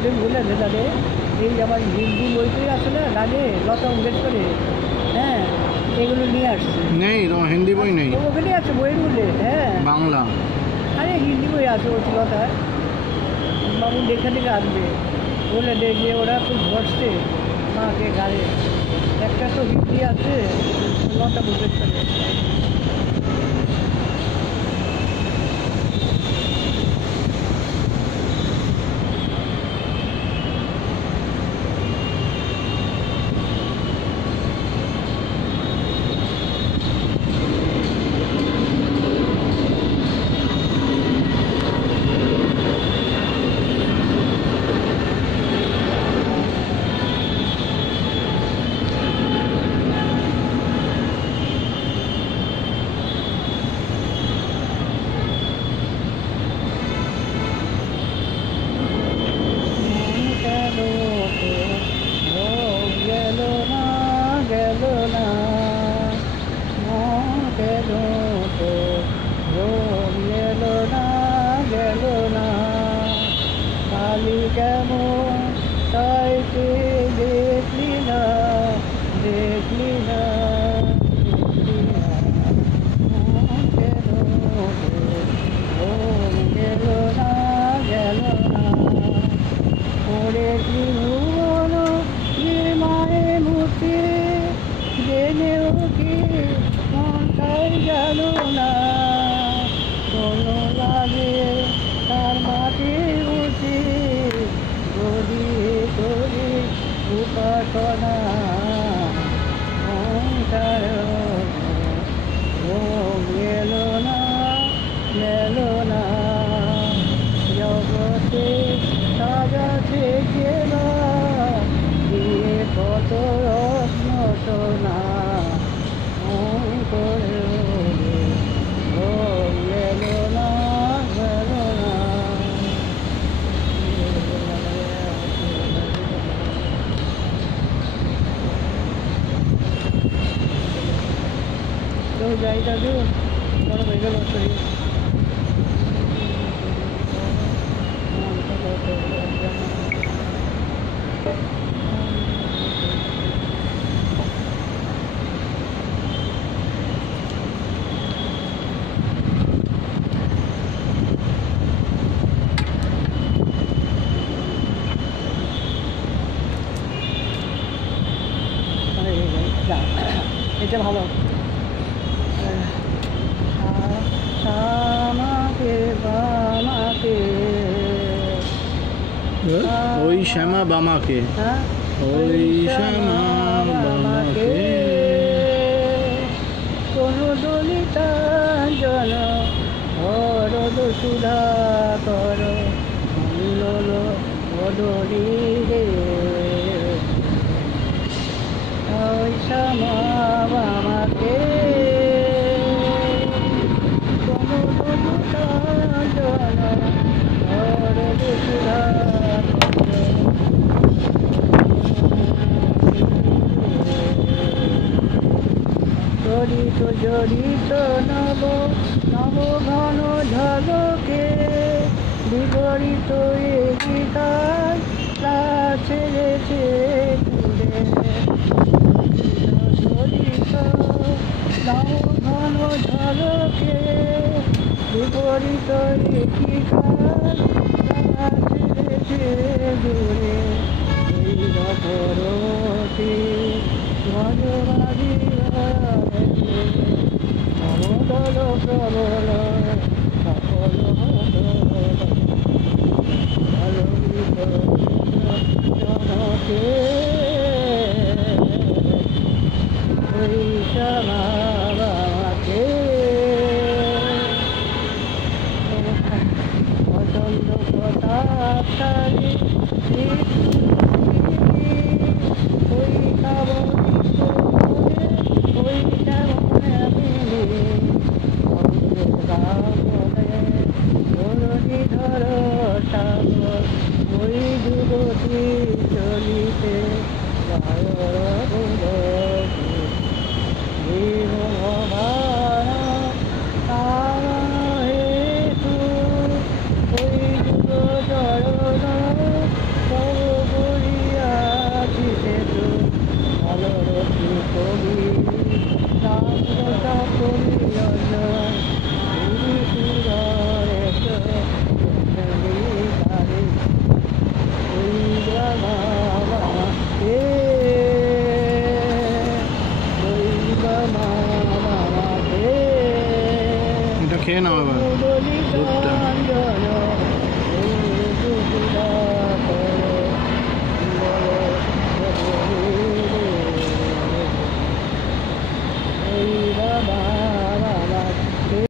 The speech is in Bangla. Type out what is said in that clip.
উঠে বলে দাদা এই আমার হিন্দি বইতেই আছে না গানে লতা মঙ্গেশকরের, হ্যাঁ এগুলো নিয়ে আসছি। নেই তোমার হিন্দি বই নেই? ওখানে আছে বইয়ের মধ্যে, হ্যাঁ বাংলা। আরে হিন্দি বই আছে ওই লতায়, বাবু দেখে দেখে আসবে বলে দেখবে ওরা খুব ধরছে মাকে গাড়ি। একটা তো হিন্দি আছে লতা মঙ্গেশকরের। কেমন তাইতে দেখলি না দেখলি না গেল না গেল না ওরে কি ভুবন কি মায়ে মুখে জেনেও কি মনটাই গেল না কোনো লাগে তার মাটি উঠে গড়িয়ে গড়ি উপাসনা সংসার ও গেল না জগতে সাজাতে গেল দিয়ে কত রত্ন সোনা করে ও গেল না তো যাই দাদু বড় হয়ে গেল এটা ভালো ওই শ্যামা বামাকে, ওই শ্যামা বামাকে কোনো দলিতা জন হরদ সুধা কর বদলি রে ওই শ্যামা বামাকে কোনো দলিতা জন হরদ সুধা জড়িত নব নব ঘন ঝলকে বিগড়িত এগিকার ছেড়েছে জড়িত নব ঘন ঝলকে বিপরীত এগিকার ছেড়েছে দূরে এই রপরতি ভজবাদী সমদল প্রবল সকল আলোকিত জনকে ওই শ্যামা বামাকে পছন্দ প্রতাপশালী ওই কাবন ওই ধর সাগর ওই যুবতী চলিতে